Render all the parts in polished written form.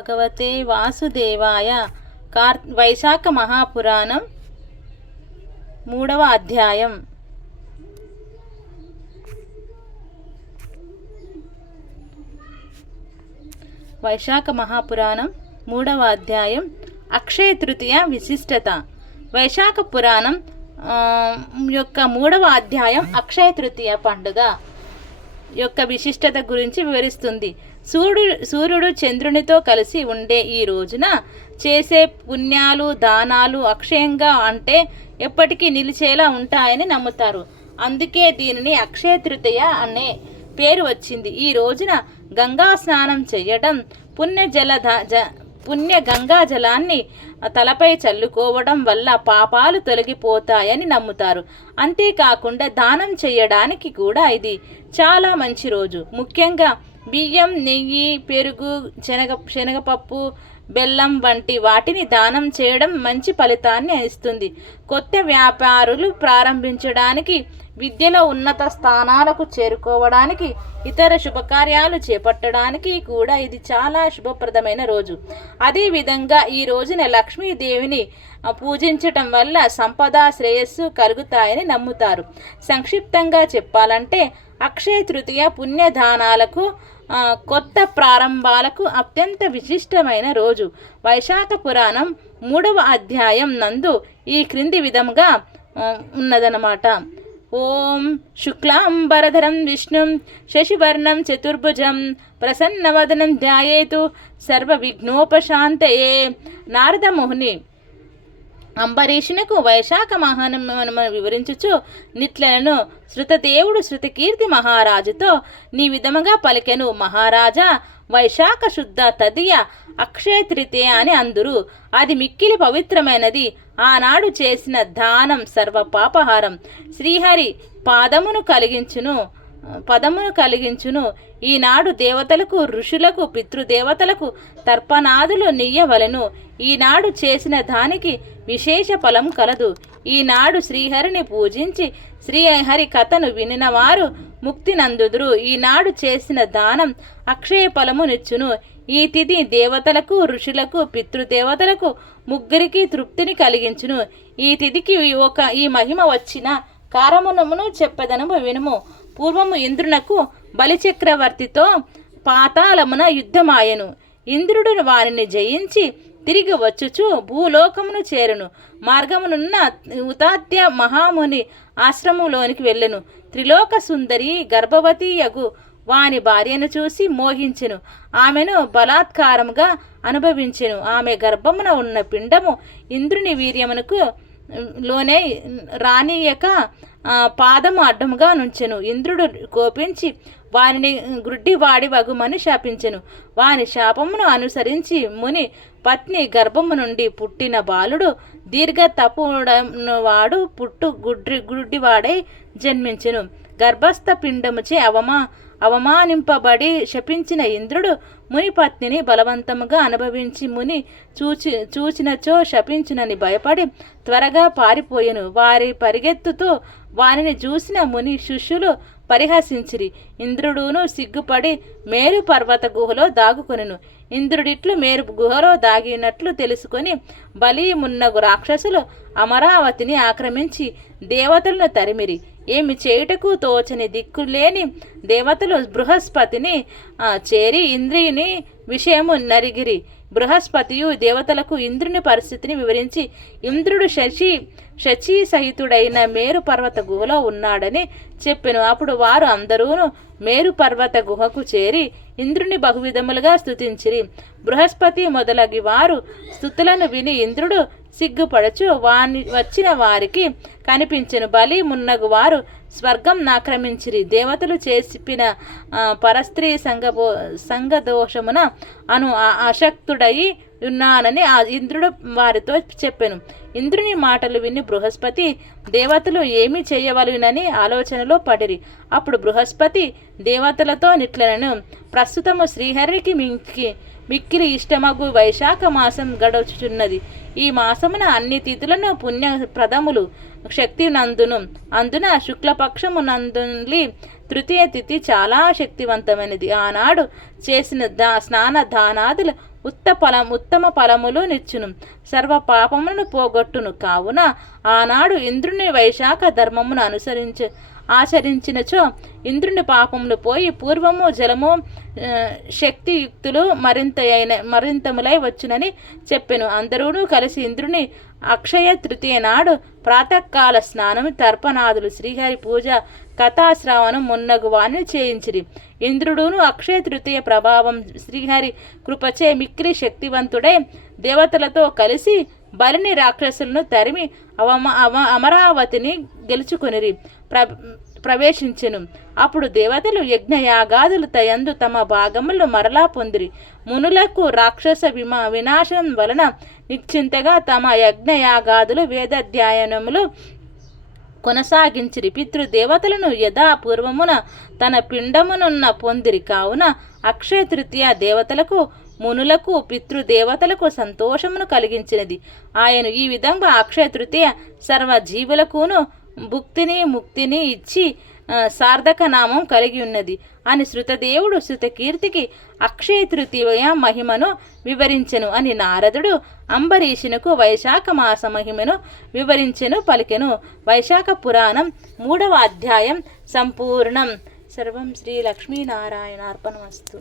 భగవతే వాసుదేవాయ. వైశాఖ మహాపురాణం 3వ అధ్యాయం. వైశాఖ మహాపురాణం 3వ అధ్యాయం. అక్షయ తృతీయ విశిష్టత. వైశాఖ పురాణం యొక్క 3వ అధ్యాయం అక్షయ తృతీయ పండుగ యొక్క విశిష్టత గురించి వివరిస్తుంది. సూర్యుడు చంద్రునితో కలిసి ఉండే ఈ రోజున చేసే పుణ్యాలు దానాలు అక్షయంగా అంటే ఎప్పటికీ నిలిచేలా ఉంటాయని నమ్ముతారు. అందుకే దీనిని అక్షయ తృతీయ అనే పేరు వచ్చింది. ఈ రోజున గంగా స్నానం చేయడం, పుణ్య గంగా జలాన్ని తలపై చల్లుకోవడం వల్ల పాపాలు తొలగిపోతాయని నమ్ముతారు. అంతేకాకుండా దానం చేయడానికి కూడా ఇది చాలా మంచి రోజు. ముఖ్యంగా బియ్యం, నెయ్యి, పెరుగు, శనగపప్పు, బెల్లం వంటి వాటిని దానం చేయడం మంచి ఫలితాన్ని ఇస్తుంది. కొత్త వ్యాపారులు ప్రారంభించడానికి, విద్యలో ఉన్నత స్థానాలకు చేరుకోవడానికి, ఇతర శుభకార్యాలు చేపట్టడానికి కూడా ఇది చాలా శుభప్రదమైన రోజు. అదేవిధంగా ఈ రోజున లక్ష్మీదేవిని పూజించటం వల్ల సంపద, శ్రేయస్సు కలుగుతాయని నమ్ముతారు. సంక్షిప్తంగా చెప్పాలంటే అక్షయ తృతీయ పుణ్యదానాలకు, కొత్త ప్రారంభాలకు అత్యంత విశిష్టమైన రోజు. వైశాఖ పురాణం 3వ అధ్యాయం నందు ఈ క్రింది విధంగా ఉన్నదన్నమాట. ఓం శుక్లాంబరధరం విష్ణుం శశివర్ణం చతుర్భుజం ప్రసన్నవదనం ధ్యాయేతు సర్వ విఘ్నోపశాంతయే. నారద ముని అంబరీషునకు వైశాఖ మహానము వివరించుచు నిట్లను శృతదేవుడు శృతకీర్తి మహారాజుతో నీ విధముగా పలికెను. మహారాజా, వైశాఖ శుద్ధ తదియ అక్షయ తృతీయ అని అందురు. అది మిక్కిలి పవిత్రమైనది. ఆనాడు చేసిన దానం సర్వ పాపహారం. శ్రీహరి పదమును కలిగించును. ఈనాడు దేవతలకు, ఋషులకు, పితృదేవతలకు తర్పణాదులు నెయ్యవలెను. ఈనాడు చేసిన దానికి విశేష ఫలం కలదు. ఈనాడు శ్రీహరిని పూజించి శ్రీహరి కథను వినిన వారు ముక్తి నందుదురు. ఈనాడు చేసిన దానం అక్షయ ఫలమునిచ్చును. ఈ తిథి దేవతలకు, ఋషులకు, పితృదేవతలకు ముగ్గురికి తృప్తిని కలిగించును. ఈ తిథికి ఈ మహిమ వచ్చిన కారణమును చెప్పదను వినుము. పూర్వము ఇంద్రునకు బలిచక్రవర్తితో పాతాళమున యుద్ధమాయెను. ఇంద్రుడు వారిని జయించి తిరిగి వచ్చుచు భూలోకమును చేరును. మార్గమునున్న ఉతాత్య మహాముని ఆశ్రమంలోనికి వెళ్ళెను. త్రిలోక సుందరి గర్భవతి యగు వాని భార్యను చూసి మోహించెను. ఆమెను బలాత్కారముగా అనుభవించెను. ఆమె గర్భమున ఉన్న పిండము ఇంద్రుని వీర్యమునకు లోనే రానియక పాదము అడ్డముగా నుంచెను. ఇంద్రుడు కోపించి వారిని గ్రుడ్డివాడి వగుమని శాపించెను. వాని శాపమును అనుసరించి ముని పత్ని గర్భము నుండి పుట్టిన బాలుడు దీర్ఘ తపుడవాడు గుడ్డివాడై జన్మించెను. గర్భస్థ పిండముచే అవమానింపబడి శపించిన ఇంద్రుడు ముని పత్నిని బలవంతముగా అనుభవించి ముని చూచినచో శపించునని భయపడి త్వరగా పారిపోయెను. వారి పరిగెత్తుతూ వారిని చూసిన ముని శిష్యులు పరిహసించిరి. ఇంద్రుడును సిగ్గుపడి మేరు పర్వత గుహలో దాగుకొనెను. ఇంద్రుడిట్లు మేరు గుహలో దాగినట్లు తెలుసుకొని బలీమున్నగు రాక్షసులు అమరావతిని ఆక్రమించి దేవతలను తరిమిరి. ఏమి చేయుటకు తోచని దిక్కులేని దేవతలు బృహస్పతిని చేరి ఇంద్రుని విషయము నరిగిరి. బృహస్పతియు దేవతలకు ఇంద్రుని పరిస్థితిని వివరించి ఇంద్రుడు శచి సహితుడైన మేరు పర్వత గుహలో ఉన్నాడని చెప్పెను. అప్పుడు వారు అందరూను మేరు పర్వత గుహకు చేరి ఇంద్రుని బహువిధములుగా స్తుతించిరి. బృహస్పతి మొదలగి వారు స్తుతులను విని ఇంద్రుడు సిగ్గుపడచు వచ్చిన వారికి కనిపించెను. బలి మున్నగు వారు స్వర్గం నాక్రమించిరి. దేవతలు చేసిన పరస్త్రీ సంగదోషమున అశక్తుడై ఉన్నానని ఆ ఇంద్రుడు వారితో చెప్పెను. ఇంద్రుని మాటలు విని బృహస్పతి దేవతలు ఏమి చేయవలనని ఆలోచనలో పడిరి. అప్పుడు బృహస్పతి దేవతలతో నిట్లనను, ప్రస్తుతము శ్రీహరికి మిక్కిలి ఇష్టమగు వైశాఖ మాసం గడుచుచున్నది. ఈ మాసమున అన్ని తిథులను పుణ్యప్రదములు శక్తి నందును. అందున శుక్లపక్షము నందులి తృతీయ తిథి చాలా శక్తివంతమైనది. ఆనాడు చేసిన స్నాన దానాదులు ఉత్తమ ఫలములు నిచ్చును, సర్వ పాపములను పోగొట్టును. కావున ఆనాడు ఇంద్రుని వైశాఖ ధర్మమును ఆచరించినచో ఇంద్రుని పాపములు పోయి పూర్వము జలము శక్తియుక్తులు మరింతములై వచ్చునని చెప్పెను. అందరూ కలిసి ఇంద్రుని అక్షయ తృతీయ నాడు ప్రాతకాల స్నానము, తర్పణాదులు, శ్రీహరి పూజ, కథాశ్రవణం మున్నగు వాణ్ణి చేయించిరి. ఇంద్రుడును అక్షయ తృతీయ ప్రభావం శ్రీహరి కృపచే మిక్కిలి శక్తివంతుడై దేవతలతో కలిసి బలిని రాక్షసులను తరిమి అమరావతిని గెలుచుకొనిరి ప్రవేశించెను. అప్పుడు దేవతలు యజ్ఞయాగాదులు తయందు తమ భాగములు మరలా పొందిరి. మునులకు రాక్షస వినాశం వలన నిశ్చింతగా తమ యజ్ఞయాగాదులు వేదాధ్యయనములు కొనసాగించిరి. పితృదేవతలను యథాపూర్వమున తన పిండమునున్న పొందిరి. కావున అక్షయ తృతీయ దేవతలకు, మునులకు, పితృదేవతలకు సంతోషమును కలిగించినది. ఆయన ఈ విధంగా అక్షయ తృతీయ సర్వజీవులకును భుక్తిని ముక్తిని ఇచ్చి సార్థక నామం కలిగి ఉన్నది అని శృతదేవుడు శృతకీర్తికి అక్షయ తృతీయ మహిమను వివరించెను అని నారదుడు అంబరీషునకు వైశాఖ మాస మహిమను వివరించెను పలికెను. వైశాఖ పురాణం 3వ అధ్యాయం సంపూర్ణం. సర్వం శ్రీ లక్ష్మీనారాయణ అర్పణమస్తు.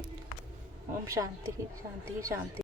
ఓం శాంతి శాంతి శాంతి.